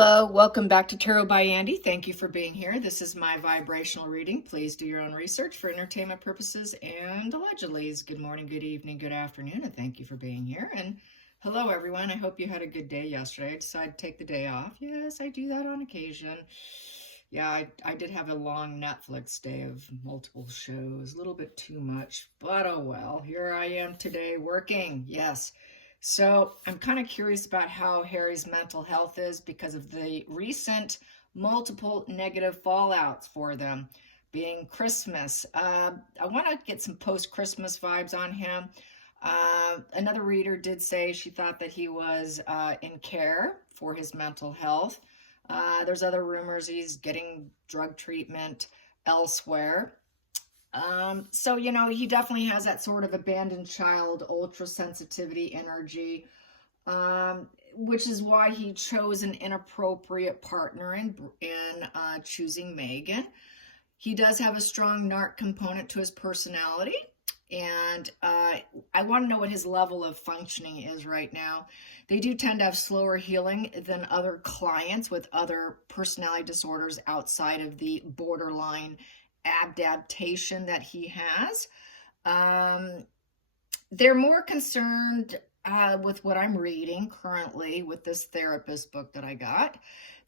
Hello, welcome back to Tarot by Andy. Thank you for being here. This is my vibrational reading. Please do your own research for entertainment purposes and allegedly. Good morning, good evening, good afternoon, and thank you for being here. And hello, everyone. I hope you had a good day yesterday. I decided to take the day off. Yes, I do that on occasion. Yeah, I did have a long Netflix day of multiple shows, a little bit too much, but oh well. Here I am today working. Yes. So I'm kind of curious about how Harry's mental health is because of the recent multiple negative fallouts for them being Christmas. I want to get some post-Christmas vibes on him. Another reader did say she thought that he was in care for his mental health. There's other rumors he's getting drug treatment elsewhere. So, he definitely has that sort of abandoned child, ultra sensitivity energy, which is why he chose an inappropriate partner in choosing Megan. He does have a strong narc component to his personality. And I want to know what his level of functioning is right now. They do tend to have slower healing than other clients with other personality disorders outside of the borderline adaptation that he has. They're more concerned with what I'm reading currently with this therapist book that I got.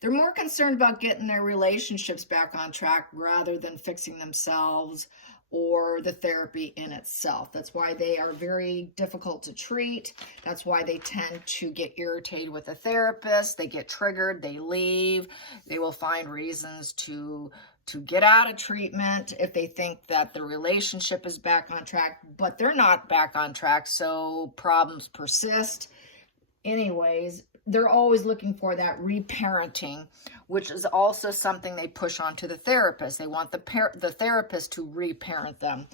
They're more concerned about getting their relationships back on track rather than fixing themselves or the therapy in itself. That's why they are very difficult to treat. That's why they tend to get irritated with a therapist. They get triggered, they leave. They will find reasons to get out of treatment if they think that the relationship is back on track, but they're not back on track, so problems persist. Anyways, they're always looking for that reparenting, which is also something they push onto the therapist. They want the therapist to reparent them.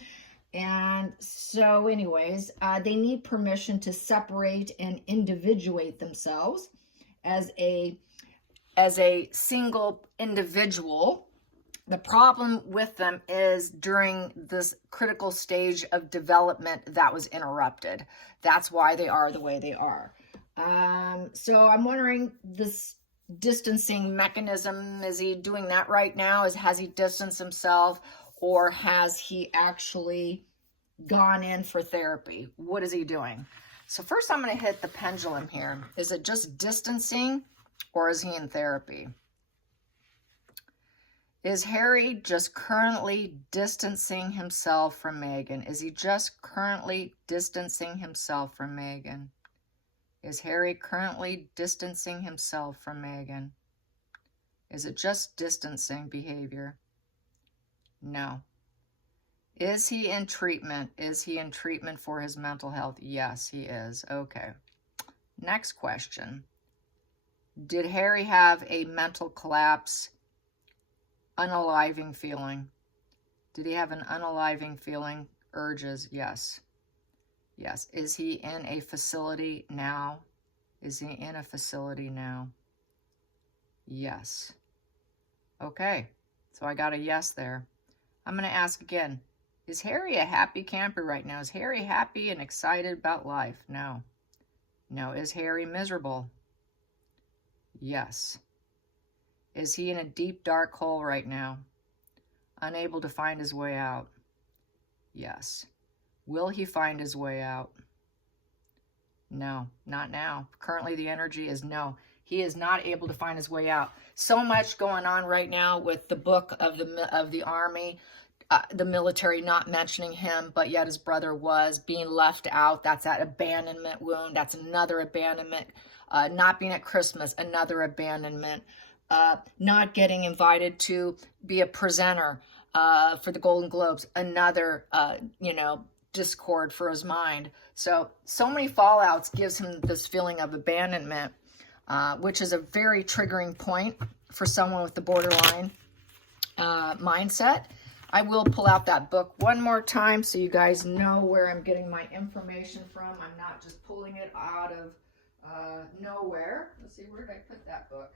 And so anyways, they need permission to separate and individuate themselves as a single individual. The problem with them is during this critical stage of development that was interrupted. That's why they are the way they are. So I'm wondering, this distancing mechanism, is he doing that right now? Has he distanced himself, or has he actually gone in for therapy? What is he doing? So first I'm going to hit the pendulum here. Is it just distancing, or is he in therapy? Is Harry just currently distancing himself from Megan? Is he just currently distancing himself from Megan? Is Harry currently distancing himself from Megan? Is it just distancing behavior? No. Is he in treatment? Is he in treatment for his mental health? Yes, he is. Okay. Next question. Did Harry have a mental collapse? Unaliving feeling. Did he have an unaliving feeling? Urges? Yes. Yes. Is he in a facility now? Is he in a facility now? Yes. Okay. So I got a yes there. I'm going to ask again. Is Harry a happy camper right now? Is Harry happy and excited about life? No. No. Is Harry miserable? Yes. Is he in a deep, dark hole right now? Unable to find his way out? Yes. Will he find his way out? No, not now. Currently, the energy is no. He is not able to find his way out. So much going on right now with the book of the army, the military not mentioning him, but yet his brother was being left out. That's that abandonment wound. That's another abandonment. Not being at Christmas, another abandonment. Not getting invited to be a presenter for the Golden Globes, another, discord for his mind. So many fallouts gives him this feeling of abandonment, which is a very triggering point for someone with the borderline mindset. I will pull out that book one more time so you guys know where I'm getting my information from. I'm not just pulling it out of nowhere. Let's see, where did I put that book?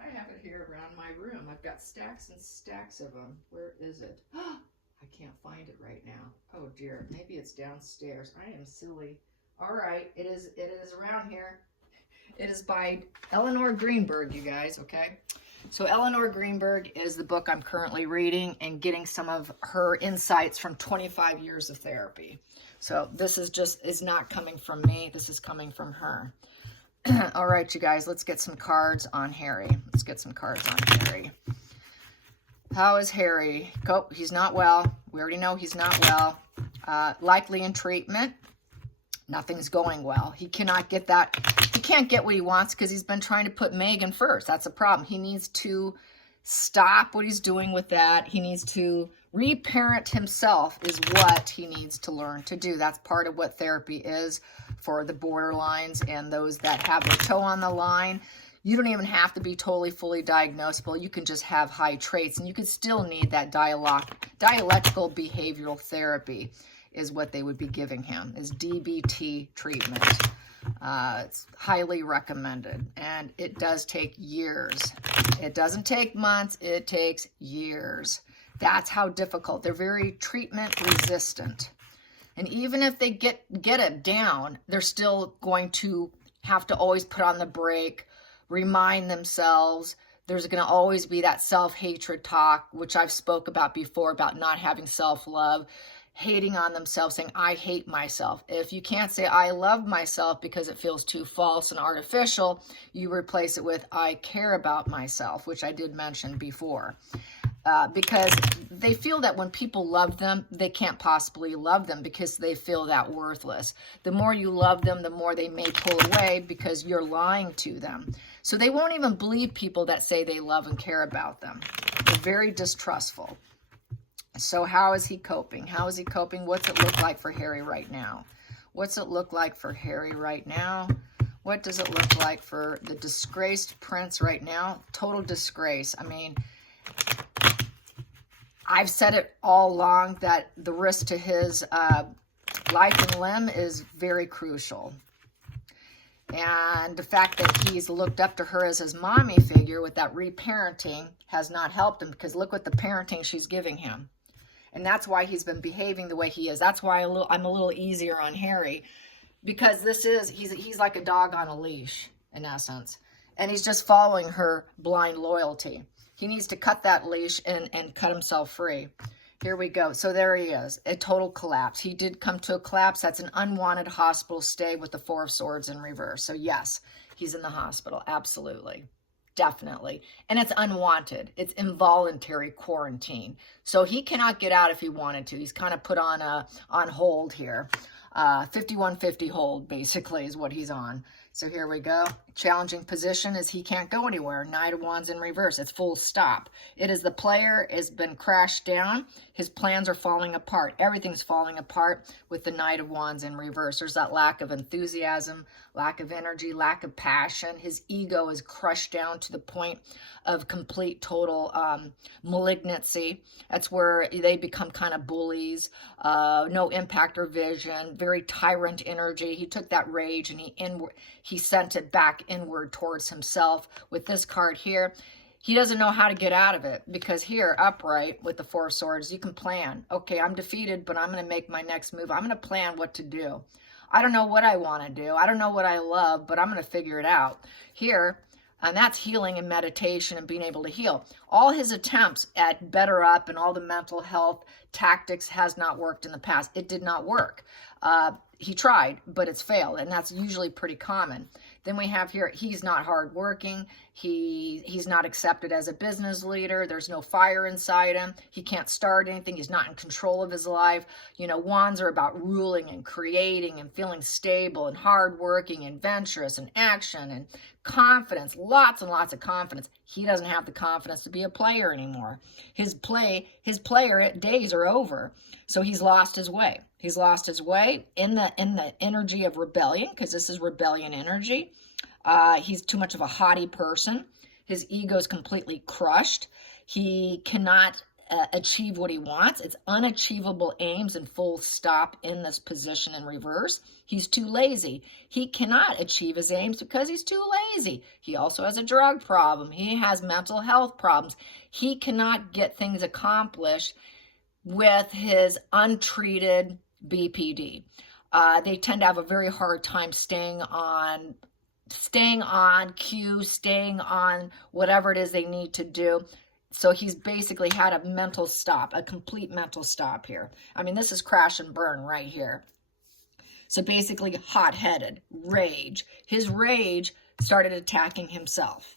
I have it here around my room. I've got stacks and stacks of them. Where is it? I can't find it right now. Oh dear, maybe it's downstairs. I am silly. All right, it is around here. It is by Eleanor Greenberg, you guys, okay? So Eleanor Greenberg is the book I'm currently reading and getting some of her insights from 25 years of therapy. So this is not coming from me. This is coming from her. All right, you guys, let's get some cards on Harry. Let's get some cards on Harry. How is Harry? Oh, he's not well. We already know he's not well. Likely in treatment. Nothing's going well. He cannot get that. He can't get what he wants because he's been trying to put Megan first. That's a problem. He needs to stop what he's doing with that. He needs to reparent himself is what he needs to learn to do. That's part of what therapy is for the borderlines and those that have their toe on the line. You don't even have to be totally fully diagnosable. You can just have high traits, and you could still need that dialectical behavioral therapy is what they would be giving him, is DBT treatment. It's highly recommended, and it does take years. It doesn't take months, it takes years. That's how difficult. They're very treatment resistant. And even if they get it down, they're still going to have to always put on the brake, remind themselves. There's going to always be that self-hatred talk, which I've spoke about before, about not having self-love, hating on themselves, saying, I hate myself. If you can't say, I love myself because it feels too false and artificial, you replace it with, I care about myself, which I did mention before. Because they feel that when people love them, they can't possibly love them because they feel that worthless. The more you love them, the more they may pull away because you're lying to them. So they won't even believe people that say they love and care about them. They're very distrustful. So how is he coping? How is he coping? What's it look like for Harry right now? What's it look like for Harry right now? What does it look like for the disgraced prince right now? Total disgrace. I mean, I've said it all along that the risk to his life and limb is very crucial. And the fact that he's looked up to her as his mommy figure with that reparenting has not helped him, because look what the parenting she's giving him. And that's why he's been behaving the way he is. That's why I'm a little easier on Harry, because he's like a dog on a leash, in essence. And he's just following her blind loyalty. He needs to cut that leash and cut himself free. Here we go. So there he is, a total collapse. He did come to a collapse. That's an unwanted hospital stay with the Four of Swords in reverse. So yes, he's in the hospital. Absolutely. Definitely. And it's unwanted. It's involuntary quarantine. So he cannot get out if he wanted to. He's kind of put on hold here. 5150 hold basically is what he's on. So here we go. Challenging position is he can't go anywhere. Knight of Wands in reverse. It's full stop. It is the player has been crashed down. His plans are falling apart. Everything's falling apart with the Knight of Wands in reverse. There's that lack of enthusiasm, lack of energy, lack of passion. His ego is crushed down to the point of complete total malignancy. That's where they become kind of bullies, no impact or vision, very tyrant energy. He took that rage and he sent it back inward towards himself. With this card here, he doesn't know how to get out of it, because here, upright with the Four of Swords, you can plan. Okay, I'm defeated, but I'm going to make my next move. I'm going to plan what to do. I don't know what I want to do. I don't know what I love, but I'm going to figure it out. Here, and that's healing and meditation and being able to heal. All his attempts at better up and all the mental health tactics has not worked in the past. It did not work. He tried, but it's failed, and that's usually pretty common. Then we have here, he's not hardworking. He's not accepted as a business leader. There's no fire inside him. He can't start anything. He's not in control of his life. You know, wands are about ruling and creating and feeling stable and hardworking and adventurous and action and confidence, lots and lots of confidence. He doesn't have the confidence to be a player anymore. His player days are over. So he's lost his way. He's lost his way in the energy of rebellion, because this is rebellion energy. He's too much of a haughty person. His ego is completely crushed. He cannot achieve what he wants. It's unachievable aims and full stop in this position in reverse. He's too lazy. He cannot achieve his aims because he's too lazy. He also has a drug problem. He has mental health problems. He cannot get things accomplished with his untreated BPD. They tend to have a very hard time staying on staying on cue, staying on whatever it is they need to do. So he's basically had a mental stop, a complete mental stop here. I mean, this is crash and burn right here. So basically hot-headed, rage. His rage started attacking himself.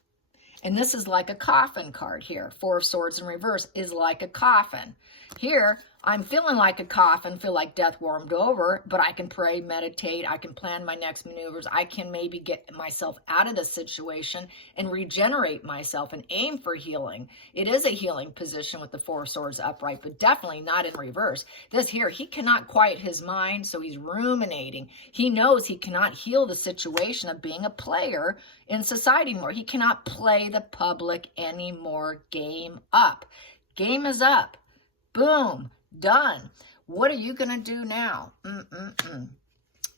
And this is like a coffin card here. Four of Swords in reverse is like a coffin. Here, I'm feeling like a coffin, feel like death warmed over, but I can pray, meditate, I can plan my next maneuvers, I can maybe get myself out of the situation and regenerate myself and aim for healing. It is a healing position with the Four of Swords upright, but definitely not in reverse. This here, he cannot quiet his mind, so he's ruminating. He knows he cannot heal the situation of being a player in society anymore. He cannot play the public anymore. Game up. Game is up. Boom. Done. What are you going to do now?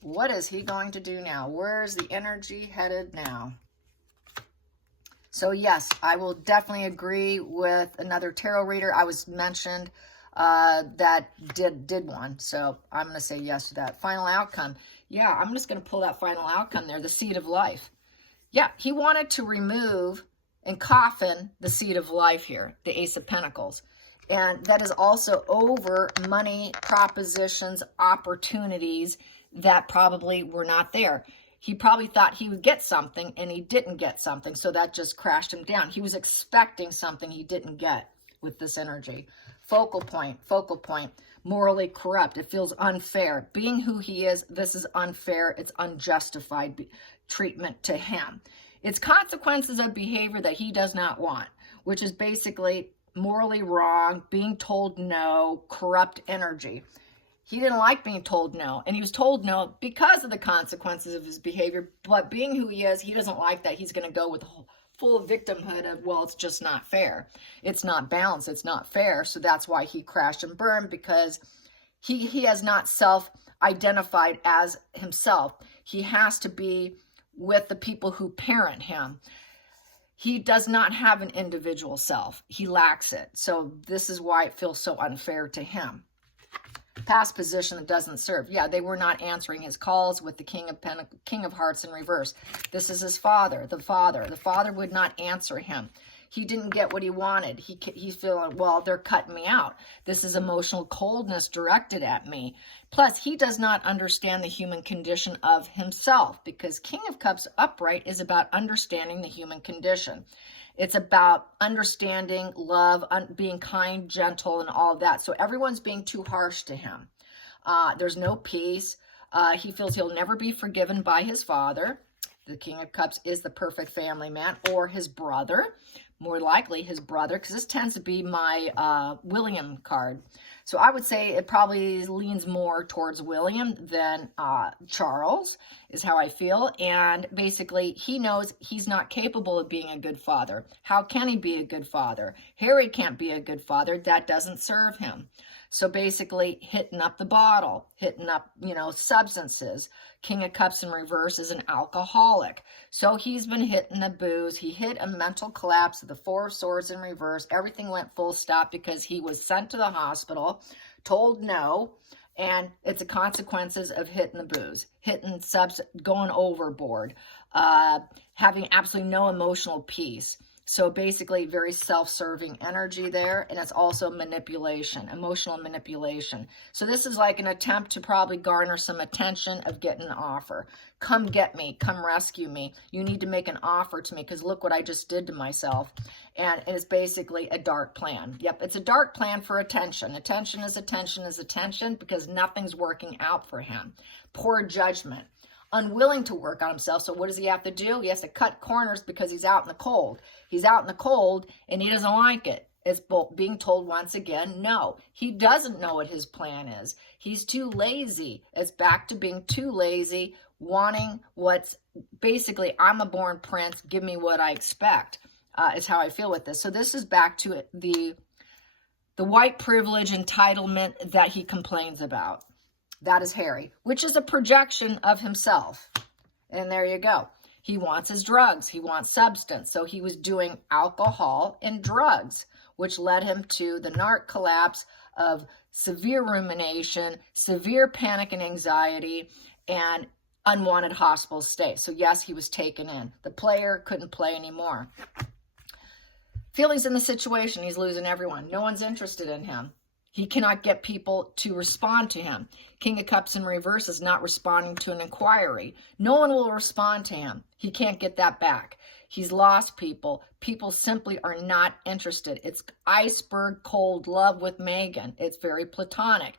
What is he going to do now? Where's the energy headed now? So yes, I will definitely agree with another tarot reader. I was mentioned that did one. So I'm going to say yes to that. Final outcome. Yeah, I'm just going to pull that final outcome there. The seed of life. Yeah, he wanted to remove and coffin the seed of life here. The Ace of Pentacles. And that is also over money, propositions, opportunities that probably were not there. He probably thought he would get something and he didn't get something. So that just crashed him down. He was expecting something he didn't get with this energy. Focal point, morally corrupt. It feels unfair. Being who he is, this is unfair. It's unjustified treatment to him. It's consequences of behavior that he does not want, which is basically morally wrong, being told no, corrupt energy. He didn't like being told no, and he was told no because of the consequences of his behavior, but being who he is, he doesn't like that. He's going to go with full victimhood of, well, it's just not fair. It's not balanced. It's not fair. So that's why he crashed and burned, because he has not self-identified as himself. He has to be with the people who parent him. He does not have an individual self. He lacks it. So this is why it feels so unfair to him. Past position that doesn't serve. Yeah, they were not answering his calls with the King of Hearts in reverse. This is his father, the father. The father would not answer him. He didn't get what he wanted. He's feeling, well, they're cutting me out. This is emotional coldness directed at me. Plus, he does not understand the human condition of himself, because King of Cups upright is about understanding the human condition. It's about understanding love, being kind, gentle, and all of that. So everyone's being too harsh to him. There's no peace. He feels he'll never be forgiven by his father. The King of Cups is the perfect family man, or his brother. More likely his brother, because this tends to be my William card. So I would say it probably leans more towards William than Charles, is how I feel. And basically, he knows he's not capable of being a good father. How can he be a good father? Harry can't be a good father. That doesn't serve him. So basically, hitting up the bottle, hitting up, substances. King of Cups in reverse is an alcoholic. So he's been hitting the booze. He hit a mental collapse of the Four of Swords in reverse. Everything went full stop because he was sent to the hospital, told no, and it's the consequences of hitting the booze, going overboard, having absolutely no emotional peace. So basically very self-serving energy there, and it's also manipulation, emotional manipulation. So this is like an attempt to probably garner some attention of getting an offer. Come get me, come rescue me. You need to make an offer to me because look what I just did to myself. And it's basically a dark plan. Yep, it's a dark plan for attention. Attention is attention is attention because nothing's working out for him. Poor judgment. Unwilling to work on himself. So what does he have to do? He has to cut corners because he's out in the cold. He's out in the cold and he doesn't like it. It's being told once again, no. He doesn't know what his plan is. He's too lazy. It's back to being too lazy, wanting what's basically, I'm a born prince, give me what I expect, is how I feel with this. So this is back to the white privilege entitlement that he complains about. That is Harry, which is a projection of himself. And there you go. He wants his drugs. He wants substance. So he was doing alcohol and drugs, which led him to the narc collapse of severe rumination, severe panic and anxiety, and unwanted hospital stay. So yes, he was taken in. The player couldn't play anymore. Feelings in the situation, he's losing everyone. No one's interested in him. He cannot get people to respond to him. King of Cups in reverse is not responding to an inquiry. No one will respond to him. He can't get that back. He's lost people. People simply are not interested. It's iceberg cold love with Megan. It's very platonic.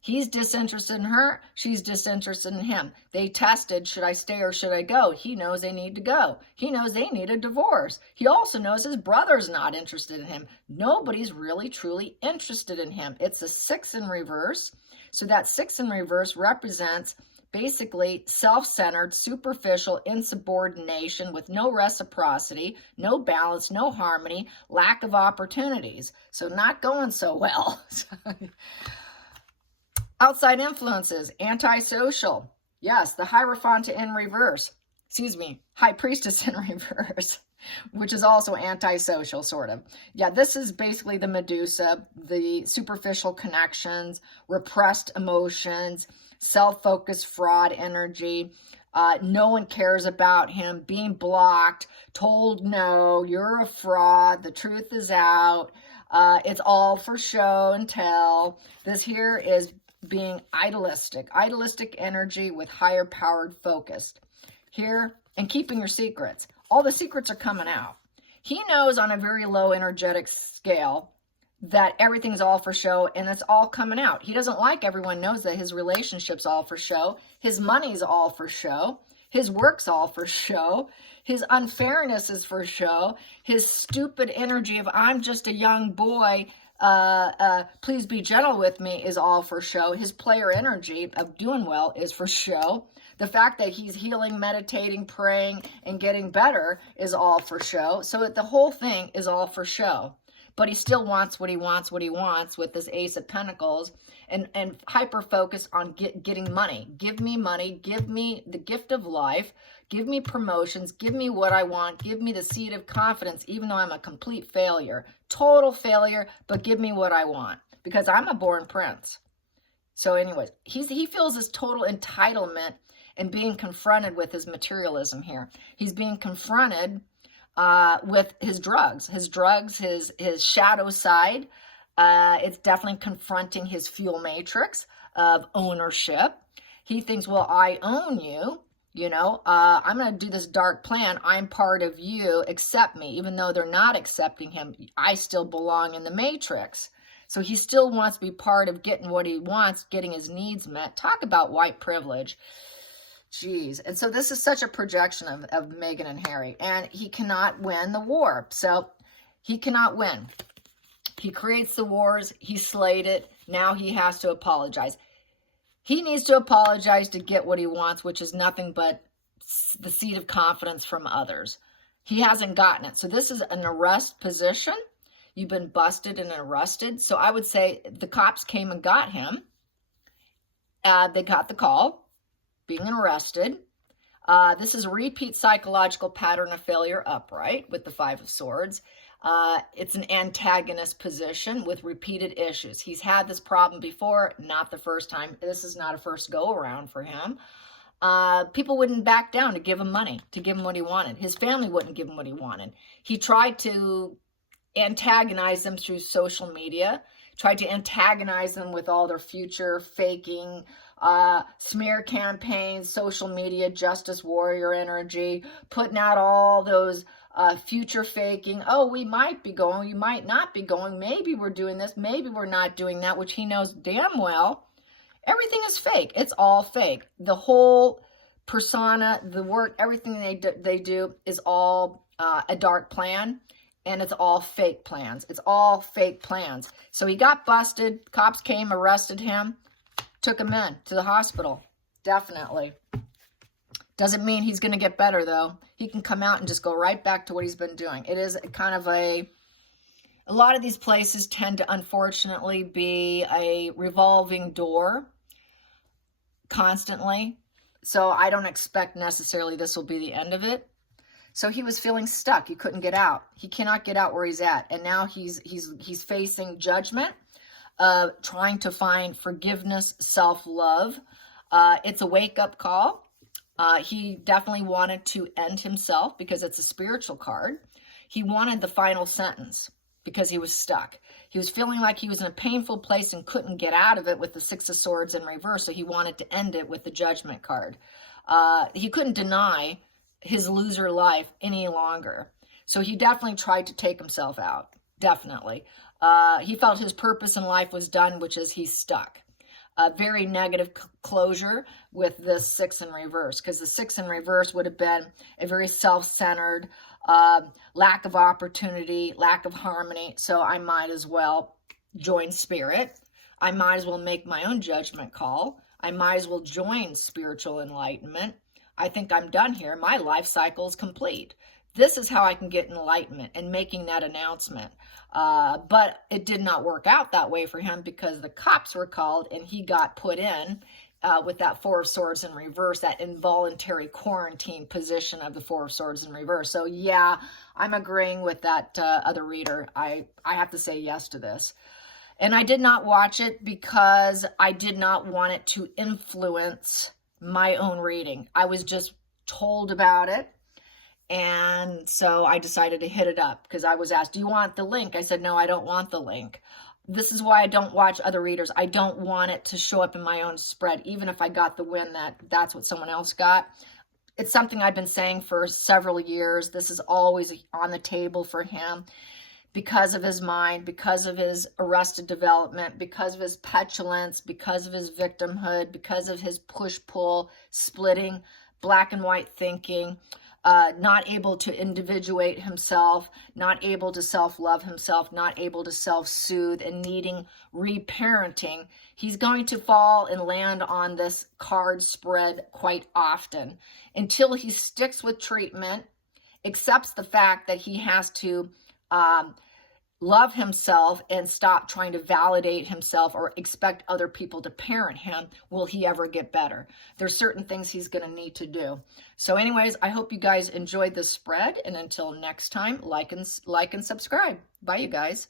He's disinterested in her. She's disinterested in him. They tested, should I stay or should I go? He knows they need to go. He knows they need a divorce. He also knows his brother's not interested in him. Nobody's really, truly interested in him. It's a 6 in reverse. So that 6 in reverse represents basically self-centered, superficial insubordination with no reciprocity, no balance, no harmony, lack of opportunities. So not going so well. Outside influences, antisocial. Yes, the Hierophant in reverse. High Priestess in reverse, which is also antisocial, sort of. Yeah, this is basically the Medusa, the superficial connections, repressed emotions, self-focused fraud energy. No one cares about him, being blocked, told no, you're a fraud, the truth is out. It's all for show and tell. This here is being idealistic energy with higher powered focused here, and keeping your secrets. All the secrets are coming out. He knows on a very low energetic scale that everything's all for show and it's all coming out. He doesn't like everyone knows that his relationship's all for show. His money's all for show. His work's all for show. His unfairness is for show. His stupid energy of I'm just a young boy, please be gentle with me is all for show. His player energy of doing well is for show. The fact that he's healing, meditating, praying, and getting better is all for show. So the whole thing is all for show. But he still wants what he wants with this Ace of Pentacles and hyper focus on getting money. Give me money. Give me the gift of life. Give me promotions. Give me what I want. Give me the seed of confidence, even though I'm a complete failure. Total failure, but give me what I want because I'm a born prince. So anyways, he feels this total entitlement and being confronted with his materialism here. He's being confronted with his drugs, his shadow side. It's definitely confronting his fuel matrix of ownership. He thinks, well, I own you. You know, I'm going to do this dark plan. I'm part of you. Accept me. Even though they're not accepting him, I still belong in the matrix. So he still wants to be part of getting what he wants, getting his needs met. Talk about white privilege. Jeez. And so this is such a projection of Meghan and Harry. And he cannot win the war. So he cannot win. He creates the wars. He slayed it. Now he has to apologize. He needs to apologize to get what he wants, which is nothing but the seed of confidence from others. He hasn't gotten it. So this is an arrest position. You've been busted and arrested. So I would say the cops came and got him. They got the call, being arrested. This is a repeat psychological pattern of failure upright with the 5 of Swords. It's an antagonist position with repeated issues. He's had this problem before, not the first time. This is not a first go around for him. People wouldn't back down to give him money, to give him what he wanted. His family wouldn't give him what he wanted. He tried to antagonize them through social media, tried to antagonize them with all their future faking, smear campaigns, social media, justice warrior energy, putting out all those future faking. Oh, we might be going, you might not be going. Maybe we're doing this, maybe we're not doing that, which he knows damn well. Everything is fake. It's all fake. The whole persona, the work, everything they do is all a dark plan, and it's all fake plans. It's all fake plans. So he got busted. Cops came, arrested him, took him in to the hospital. Definitely. Doesn't mean he's going to get better, though. He can come out and just go right back to what he's been doing. It is kind of a lot of these places tend to, unfortunately, be a revolving door constantly. So I don't expect necessarily this will be the end of it. So he was feeling stuck. He couldn't get out. He cannot get out where he's at. And now he's facing judgment, trying to find forgiveness, self-love. It's a wake-up call. He definitely wanted to end himself because it's a spiritual card. He wanted the final sentence because he was stuck. He was feeling like he was in a painful place and couldn't get out of it with the Six of Swords in reverse, so he wanted to end it with the Judgment card. He couldn't deny his loser life any longer. So he definitely tried to take himself out. Definitely. He felt his purpose in life was done, which is he's stuck. A very negative closure with this 6 in reverse, because the 6 in reverse would have been a very self-centered, lack of opportunity, lack of harmony. So I might as well join spirit. I might as well make my own judgment call. I might as well join spiritual enlightenment. I think I'm done here. My life cycle is complete. This is how I can get enlightenment, and making that announcement. But it did not work out that way for him, because the cops were called and he got put in with that 4 of Swords in reverse, that involuntary quarantine position of the 4 of Swords in reverse. So yeah, I'm agreeing with that other reader. I have to say yes to this. And I did not watch it because I did not want it to influence my own reading. I was just told about it. And so I decided to hit it up because I was asked, do you want the link? I said, no, I don't want the link. This is why I don't watch other readers. I don't want it to show up in my own spread, even if I got the win that's what someone else got. It's something I've been saying for several years. This is always on the table for him because of his mind, because of his arrested development, because of his petulance, because of his victimhood, because of his push-pull, splitting, black and white thinking. Not able to individuate himself, not able to self-love himself, not able to self-soothe, and needing reparenting. He's going to fall and land on this card spread quite often until he sticks with treatment, accepts the fact that he has to love himself and stop trying to validate himself or expect other people to parent him. Will he ever get better? There's certain things he's going to need to do. So anyways, I hope you guys enjoyed this spread, and until next time, like and subscribe. Bye, you guys.